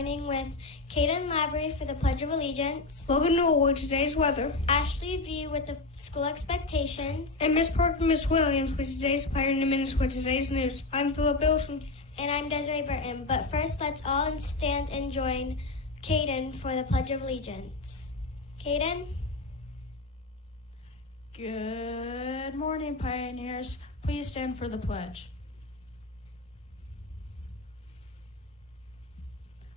joining with Caden Lavery for the Pledge of Allegiance, Logan Newell with today's weather, Ashley V with the school expectations, and Miss Parker and Miss Williams with today's Pioneer Minutes with today's news. I'm Philip Wilson. And I'm Desiree Burton. But first, let's all stand and join Caden for the Pledge of Allegiance. Caden? Good morning, Pioneers. Please stand for the pledge.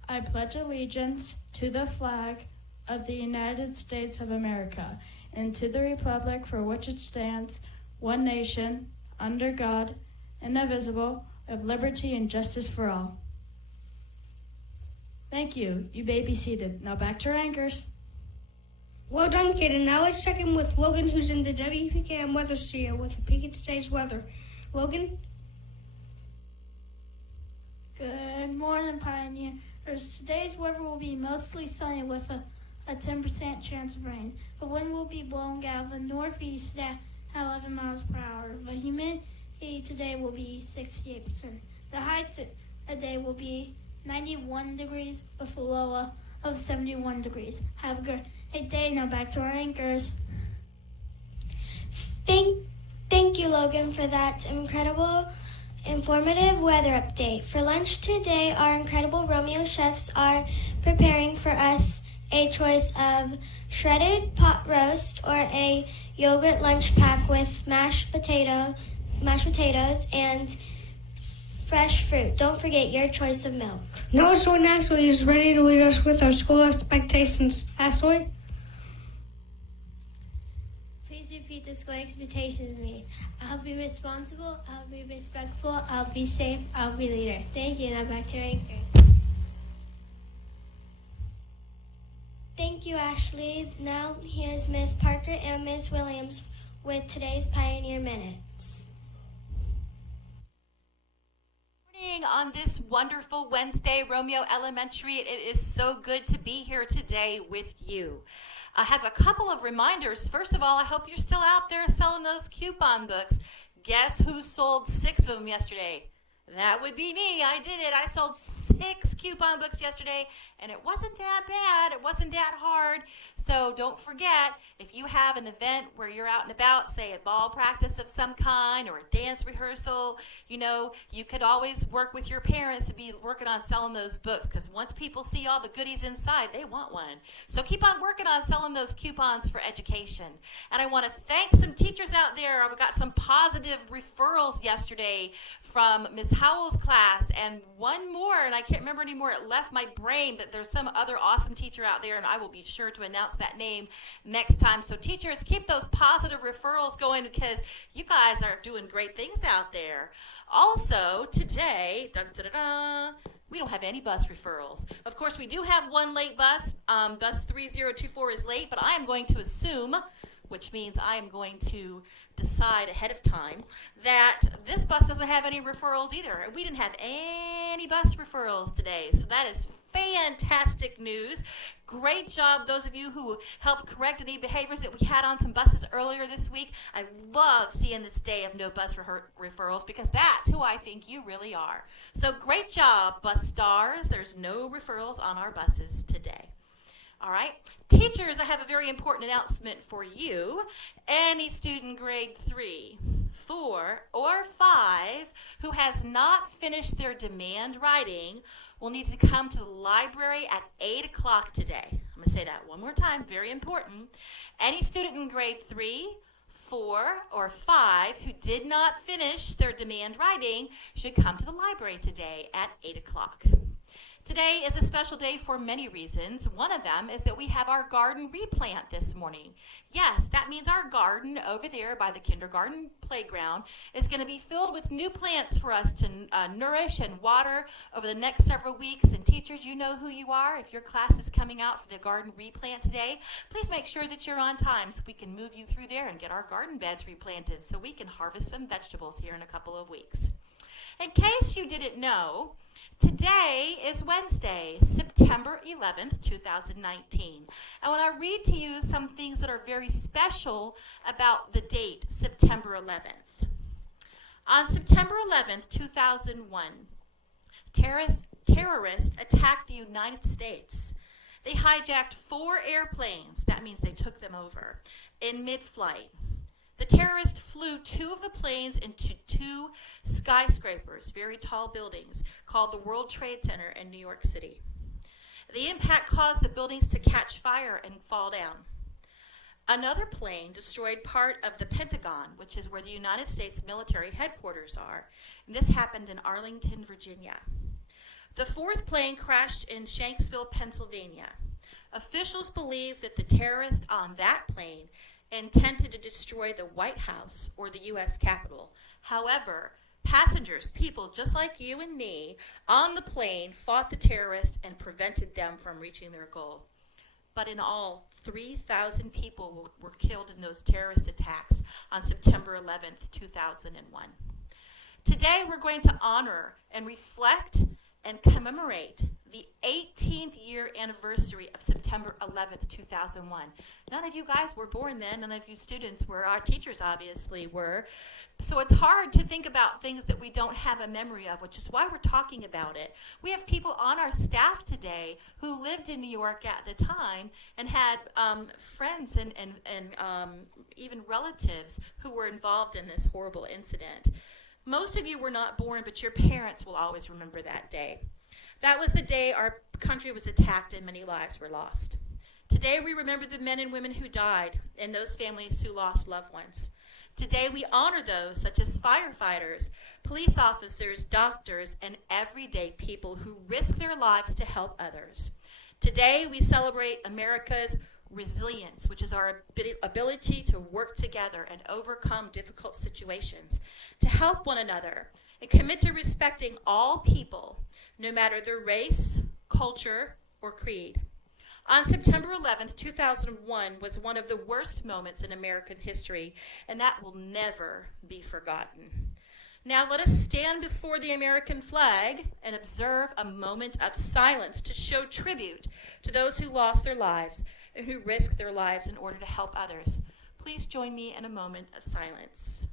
I pledge allegiance to the flag of the United States of America and to the republic for which it stands, one nation, under God, indivisible, with liberty and justice for all. Thank you. You may be seated. Now back to our anchors. Well done, Caden. Now let's check in with Logan, who's in the WPKM Weather Studio with a peek at today's weather. Logan? Good morning, Pioneers. Today's weather will be mostly sunny with a 10% chance of rain. The wind will be blowing out of the northeast at 11 miles per hour. The humidity today will be 68%. The high today will be 91 degrees with a low of 71 degrees. Have a great day. Now back to our anchors. Thank you, Logan, for that incredible, informative weather update. For lunch today, our incredible Romeo chefs are preparing for us a choice of shredded pot roast or a yogurt lunch pack with mashed potatoes, and fresh fruit. Don't forget your choice of milk. Now it's join Ashley is ready to lead us with our school expectations. Ashley? Please repeat the school expectations with me. I'll be responsible, I'll be respectful, I'll be safe, I'll be leader. Thank you. Now back to your anchors. Thank you, Ashley. Now here's Miss Parker and Miss Williams with today's Pioneer Minutes. On this wonderful Wednesday, Romeo Elementary, it is so good to be here today with you. I have a couple of reminders. First of all, I hope you're still out there selling those coupon books. Guess who sold 6 of them yesterday? That would be me. I did it. I sold 6 coupon books yesterday, and it wasn't that bad. It wasn't that hard. So don't forget, if you have an event where you're out and about, say a ball practice of some kind or a dance rehearsal, you could always work with your parents to be working on selling those books, because once people see all the goodies inside, they want one. So keep on working on selling those coupons for education. And I want to thank some teachers out there. I've got some positive referrals yesterday from Ms. Howell's class and one more, and I can't remember anymore. It left my brain, but there's some other awesome teacher out there, and I will be sure to announce that name next time. So teachers, keep those positive referrals going, because you guys are doing great things out there. Also, today, we don't have any bus referrals. Of course, we do have one late bus. Bus 3024 is late, but I am going to assume, which means I am going to decide ahead of time, that this bus doesn't have any referrals either. We didn't have any bus referrals today, so that is fantastic news. Great job, those of you who helped correct any behaviors that we had on some buses earlier this week. I love seeing this day of no bus referrals, because that's who I think you really are. So great job, bus stars. There's no referrals on our buses today. All right, teachers, I have a very important announcement for you. Any student grade 3, 4, or 5 who has not finished their demand writing will need to come to the library at 8 o'clock today. I'm going to say that one more time, very important. Any student in grade 3, 4, or 5 who did not finish their demand writing should come to the library today at 8 o'clock. Today is a special day for many reasons. One of them is that we have our garden replant this morning. Yes, that means our garden over there by the kindergarten playground is going to be filled with new plants for us to nourish and water over the next several weeks. And teachers, you know who you are. If your class is coming out for the garden replant today, please make sure that you're on time so we can move you through there and get our garden beds replanted so we can harvest some vegetables here in a couple of weeks. In case you didn't know, today is Wednesday, September 11th, 2019. I want to read to you some things that are very special about the date, September 11th. On September 11th, 2001, terrorists terrorists attacked the United States. They hijacked 4 airplanes, that means they took them over, in mid-flight. The terrorists flew 2 of the planes into 2 skyscrapers, very tall buildings, called the World Trade Center in New York City. The impact caused the buildings to catch fire and fall down. Another plane destroyed part of the Pentagon, which is where the United States military headquarters are. And this happened in Arlington, Virginia. The 4th plane crashed in Shanksville, Pennsylvania. Officials believe that the terrorists on that plane intended to destroy the White House or the U.S. Capitol. However, passengers, people just like you and me, on the plane fought the terrorists and prevented them from reaching their goal. But in all, 3,000 people were killed in those terrorist attacks on September 11th, 2001. Today, we're going to honor and reflect and commemorate the 18th year anniversary of September 11th, 2001. None of you guys were born then. None of you students were. Our teachers obviously were. So it's hard to think about things that we don't have a memory of, which is why we're talking about it. We have people on our staff today who lived in New York at the time and had friends and even relatives who were involved in this horrible incident. Most of you were not born, but your parents will always remember that day. That was the day our country was attacked and many lives were lost. Today we remember the men and women who died and those families who lost loved ones. Today we honor those such as firefighters, police officers, doctors, and everyday people who risk their lives to help others. Today we celebrate America's resilience, which is our ability to work together and overcome difficult situations, to help one another, and commit to respecting all people, no matter their race, culture, or creed. On September 11th, 2001 was one of the worst moments in American history, and that will never be forgotten. Now let us stand before the American flag and observe a moment of silence to show tribute to those who lost their lives and who risked their lives in order to help others. Please join me in a moment of silence.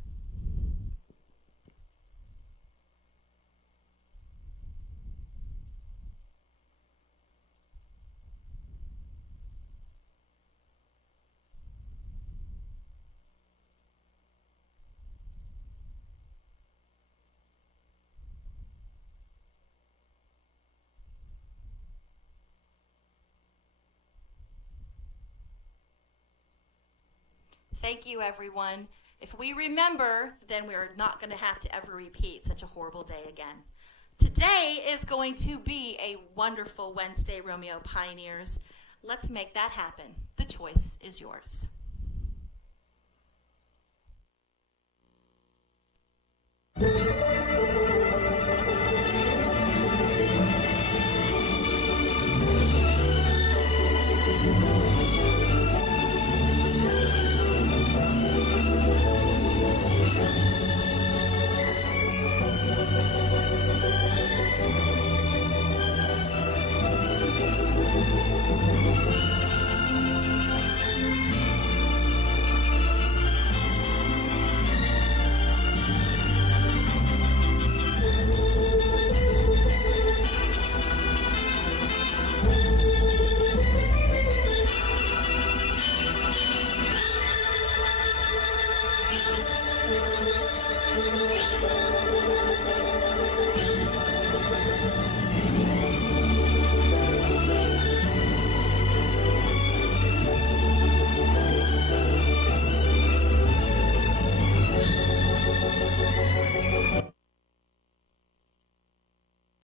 Thank you, everyone. If we remember, then we're not going to have to ever repeat such a horrible day again. Today is going to be a wonderful Wednesday, Romeo Pioneers. Let's make that happen. The choice is yours.